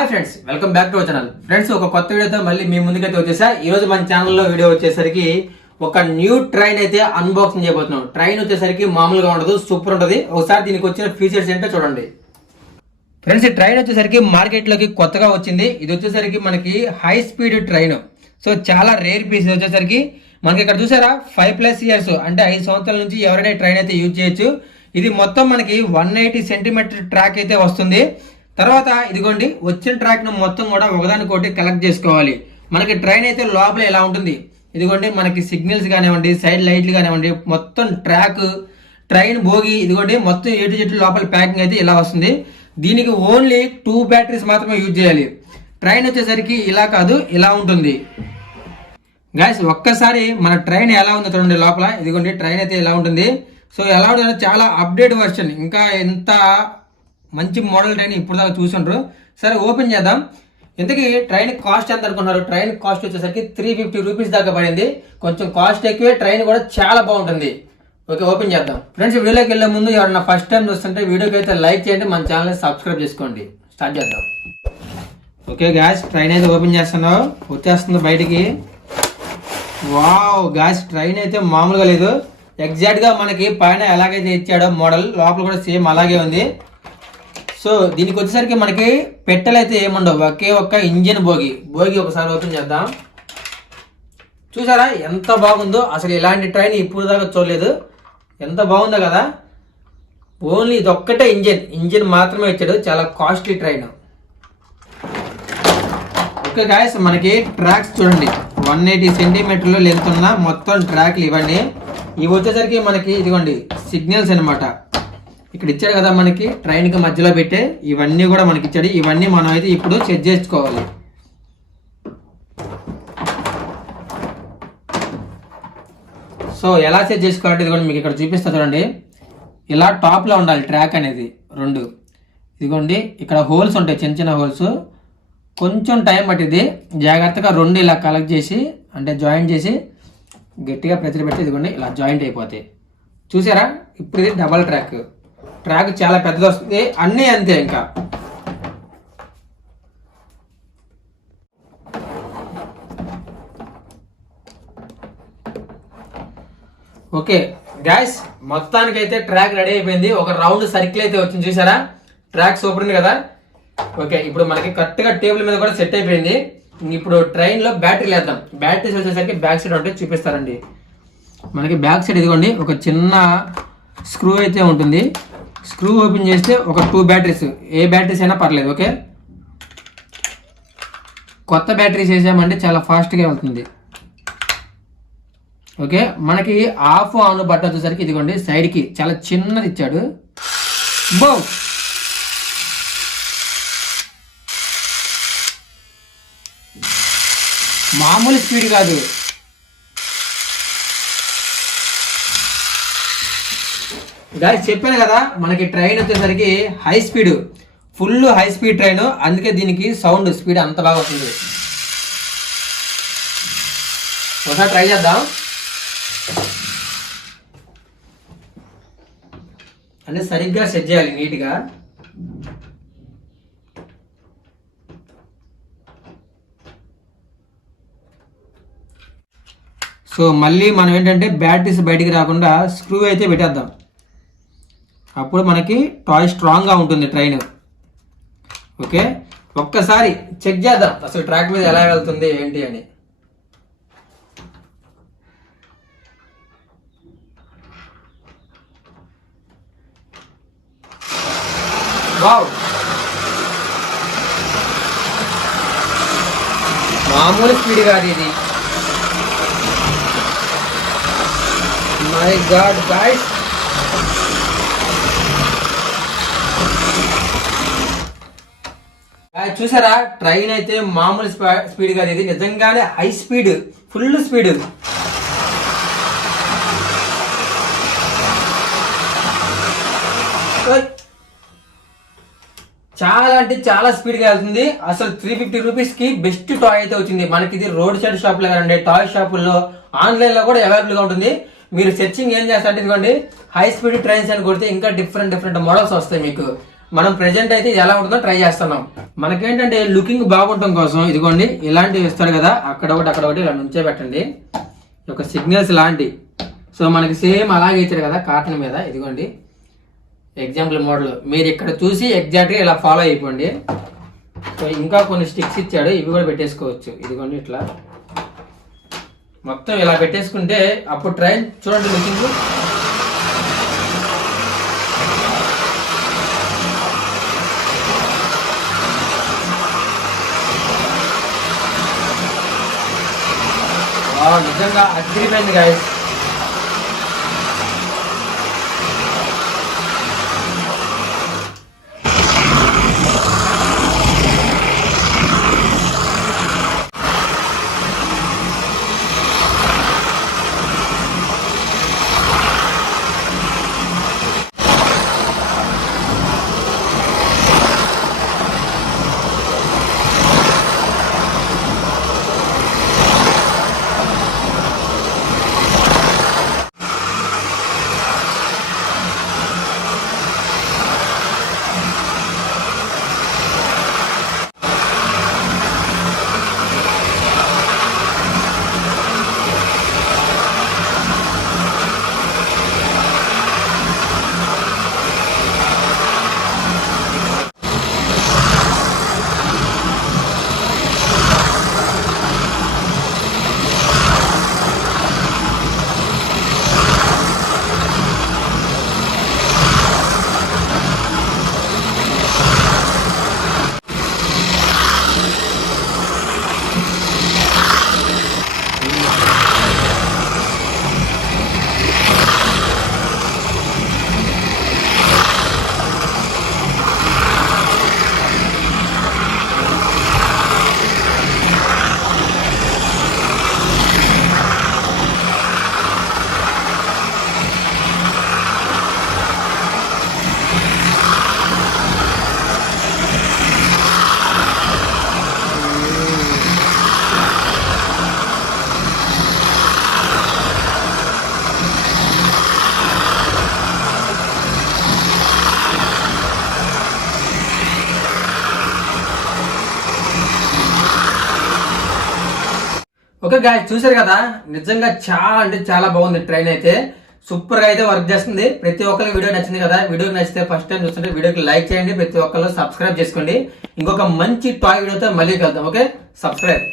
Hi friends, welcome back to our channel. Friends, ఒక కొత్త వీడియోతో మళ్ళీ మీ ముందుకైతే వచ్చేసా. ఈ రోజు మన ఛానల్లో వీడియో వచ్చేసరికి ఒక న్యూ ట్రైన్ అయితే అన్బాక్సింగ్ చేయబోతున్నాం. ట్రైన్ వచ్చేసరికి మామూలుగా ఉండదు, సూపర్ ఉంటుంది. ఒకసారి దీనికి వచ్చిన ఫీచర్స్ ఏంటో చూడండి. ఫ్రెండ్స్, ఈ ట్రైన్ వచ్చేసరికి మార్కెట్ లోకి కొత్తగా వచ్చింది. ఇది వచ్చేసరికి మనకి హై స్పీడ్ ట్రైన్. సో చాలా రేర్ పీస్. ఇది వచ్చేసరికి మనకి ఇక్కడ చూసారా 5+ ఇయర్స్ అంటే 5 సంవత్సరాల నుంచి ఎవరైనా ట్రైన్ అయితే యూజ్ చేయొచ్చు. ఇది మొత్తం మనకి 180 సెంటీమీటర్ ట్రాక్ అయితే వస్తుంది. తర్వాత ఇదిగోండి, వచ్చిన ట్రాక్ ను మొత్తం కూడా ఒకదానికోటి కలెక్ట్ చేసుకోవాలి. మనకి ట్రైన్ అయితే లోపల ఎలా ఉంటుంది, ఇదిగోండి మనకి సిగ్నల్స్ కానివ్వండి, సైడ్ లైట్లు కానివ్వండి, మొత్తం ట్రాక్, ట్రైన్ బోగి, ఇదిగోండి మొత్తం ఏటు లోపల ప్యాకింగ్ అయితే ఇలా వస్తుంది. దీనికి ఓన్లీ 2 బ్యాటరీస్ మాత్రమే యూజ్ చేయాలి. ట్రైన్ వచ్చేసరికి ఇలా కాదు, ఇలా ఉంటుంది. గైస్, ఒక్కసారి మన ట్రైన్ ఎలా ఉందో చూడండి. లోపల ఇదిగోండి ట్రైన్ అయితే ఎలా ఉంటుంది. సో ఎలా ఉంటుంది, చాలా అప్డేట్ వర్షన్. ఇంకా ఎంత మంచి మోడల్ ట్రైన్ ఇప్పుడు దాకా చూసుంటారు. సరే ఓపెన్ చేద్దాం. ఇంతకీ ట్రైన్ కాస్ట్ ఎంత అనుకున్నారు? ట్రైన్ కాస్ట్ వచ్చేసరికి 350 రూపీస్ దాకా పడింది. కొంచెం కాస్ట్ ఎక్కువే, ట్రైన్ కూడా చాలా బాగుంటుంది. ఓకే, ఓపెన్ చేద్దాం. ఫ్రెండ్స్, వీడియోకి వెళ్ళే ముందు ఎవరైనా ఫస్ట్ టైం చూస్తుంటే వీడియోకి అయితే లైక్ చేయండి, మన ఛానల్ని సబ్స్క్రైబ్ చేసుకోండి. స్టార్ట్ చేద్దాం. ఓకే గ్యాస్, ట్రైన్ అయితే ఓపెన్ చేస్తున్నావు, వచ్చేస్తుంది బయటికి. వావ్ గ్యాస్, ట్రైన్ అయితే మామూలుగా లేదు. ఎగ్జాక్ట్ గా మనకి పైన ఎలాగైతే ఇచ్చాడో మోడల్, లోపల కూడా సేమ్ అలాగే ఉంది. సో దీనికి వచ్చేసరికి మనకి పెట్టెలు అయితే ఏముండవు, ఒకే ఒక్క ఇంజిన్ బోగి. ఒకసారి ఓపెన్ చేద్దాం. చూసారా ఎంత బాగుందో, అసలు ఇలాంటి ట్రైన్ ఇప్పుడు దాకా చూడలేదు. ఎంత బాగుందో కదా. ఓన్లీ ఇదొక్కటే ఇంజిన్ మాత్రమే ఇచ్చాడు. చాలా కాస్ట్లీ ట్రైన్. ఓకే గాయస్, మనకి ట్రాక్స్ చూడండి, 180 సెంటీమీటర్లు లెంత్ ఉన్న మొత్తం ట్రాక్లు ఇవన్నీ. ఇవి వచ్చేసరికి మనకి ఇదిగోండి సిగ్నల్స్ అనమాట. ఇక్కడ ఇచ్చాడు కదా మనకి ట్రైన్ కి మధ్యలో పెట్టే, ఇవన్నీ కూడా మనకి ఇచ్చాడు. ఇవన్నీ మనం అయితే ఇప్పుడు సెట్ చేసుకోవాలి. సో ఎలా సెట్ చేసుకోవాలంటే ఇదిగోండి మీకు ఇక్కడ చూపిస్తా చూడండి. ఇలా టాప్ లో ఉండాలి ట్రాక్ అనేది 2. ఇదిగోండి ఇక్కడ హోల్స్ ఉంటాయి, చిన్న చిన్న హోల్స్. కొంచెం టైం పట్టింది. జాగ్రత్తగా 2 ఇలా కలెక్ట్ చేసి, అంటే జాయింట్ చేసి గట్టిగా ప్రెషర్ పెట్టి ఇదిగోండి ఇలా జాయింట్ అయిపోతాయి. చూసారా, ఇప్పుడు ఇది డబల్ ట్రాక్. ట్రాక్ చాలా పెద్దది వస్తుంది. అన్నీ అంతే. ఇంకా ఓకే గైస్, మొత్తానికైతే ట్రాక్ రెడీ అయిపోయింది. ఒక రౌండ్ సర్కిల్ అయితే వచ్చింది. చూసారా, ట్రాక్ సూపర్ ఉంది కదా. ఓకే, ఇప్పుడు మనకి కరెక్ట్ గా టేబుల్ మీద కూడా సెట్ అయిపోయింది. ఇప్పుడు ట్రైన్ లో బ్యాటరీలు వేద్దాం. బ్యాటరీస్ వచ్చేసరికి బ్యాక్ సైడ్ ఉంటే చూపిస్తారండి. మనకి బ్యాక్ సైడ్ ఇదిగోండి ఒక చిన్న స్క్రూ అయితే ఉంటుంది. స్క్రూ ఓపెన్ చేస్తే ఒక 2 బ్యాటరీస్, ఏ బ్యాటరీస్ అయినా పర్లేదు. ఓకే, కొత్త బ్యాటరీస్ వేసామంటే చాలా ఫాస్ట్గా వెళ్తుంది. ఓకే, మనకి ఆఫ్ ఆన్ బటన్ వచ్చేసరికి ఇదిగోండి సైడ్కి చాలా చిన్నది ఇచ్చాడు. బౌ, మామూలు స్పీడ్ కాదు. గాయస్, చెప్పాను కదా మనకి ట్రైన్ వచ్చేసరికి high speed, full high speed train. అందుకే దీనికి సౌండ్ స్పీడ్ అంత బాగా వస్తుంది. ఒకసారి ట్రై చేద్దాం. అంటే సరిగ్గా సెట్ చేయాలి నీట్గా. సో మళ్ళీ మనం ఏంటంటే బ్యాటరీస్ బయటికి రాకుండా స్క్రూ అయితే పెట్టేద్దాం. అప్పుడు మనకి టాయ్ స్ట్రాంగ్గా ఉంటుంది ట్రైన్. ఓకే, ఒక్కసారి చెక్ చేద్దాం అసలు ట్రాక్ మీద ఎలా వెళ్తుంది ఏంటి అని. వావ్, మామూలు స్పీడ్ కాదు ఇది. మై గాడ్ గాయ్స్, చూసారా ట్రైన్ అయితే మామూలు స్పీడ్ కాదు ఇది, నిజంగానే హై స్పీడ్, ఫుల్ స్పీడ్. చాలా అంటే చాలా స్పీడ్ గా వెళ్తుంది. అసలు 350 రూపీస్ కి బెస్ట్ టాయ్ అయితే వచ్చింది మనకి. ఇది రోడ్ సైడ్ షాప్ లో కాదండి, టాయ్ షాపుల్లో, ఆన్లైన్ లో కూడా అవైలబుల్ గా ఉంటుంది. మీరు సెర్చింగ్ ఏం చేస్తారంటే ఇదిగోండి హై స్పీడ్ ట్రైన్స్ అని కొడితే ఇంకా డిఫరెంట్ మోడల్స్ వస్తాయి మీకు. మనం ప్రెజెంట్ అయితే ఎలా ఉంటుందో ట్రై చేస్తున్నాం. మనకేంటంటే లుకింగ్ బాగుండటం కోసం ఇదిగోండి ఇలాంటివి ఇస్తాడు కదా, అక్కడ ఒకటి ఇలా నుంచే పెట్టండి, ఒక సిగ్నల్స్ లాంటి. సో మనకి సేమ్ అలాగే ఇచ్చాడు కదా కాటన్ మీద, ఇదిగోండి ఎగ్జాంపుల్ మోడల్. మీరు ఇక్కడ చూసి ఎగ్జాక్ట్గా ఇలా ఫాలో అయిపోండి. సో ఇంకా కొన్ని స్టిక్స్ ఇచ్చాడు, ఇవి కూడా పెట్టేసుకోవచ్చు. ఇదిగోండి ఇట్లా మొత్తం ఇలా పెట్టేసుకుంటే అప్పుడు ట్రైన్ చూడండి లుకింగ్. నిజంగా అదిరిపోయింది గాయస్. ఓకే గాయ్స్, చూసారు కదా నిజంగా చాలా అంటే చాలా బాగుంది. ట్రైన్ అయితే సూపర్ గా అయితే వర్క్ చేస్తుంది. ప్రతి ఒక్కరికి వీడియో నచ్చింది కదా. వీడియోకి నచ్చితే ఫస్ట్ టైం చూస్తుంటే వీడియోకి లైక్ చేయండి, ప్రతి ఒక్కరు సబ్స్క్రైబ్ చేసుకోండి. ఇంకొక మంచి టాయ్ వీడియోతో మళ్ళీ కలుద్దాం. Okay, subscribe.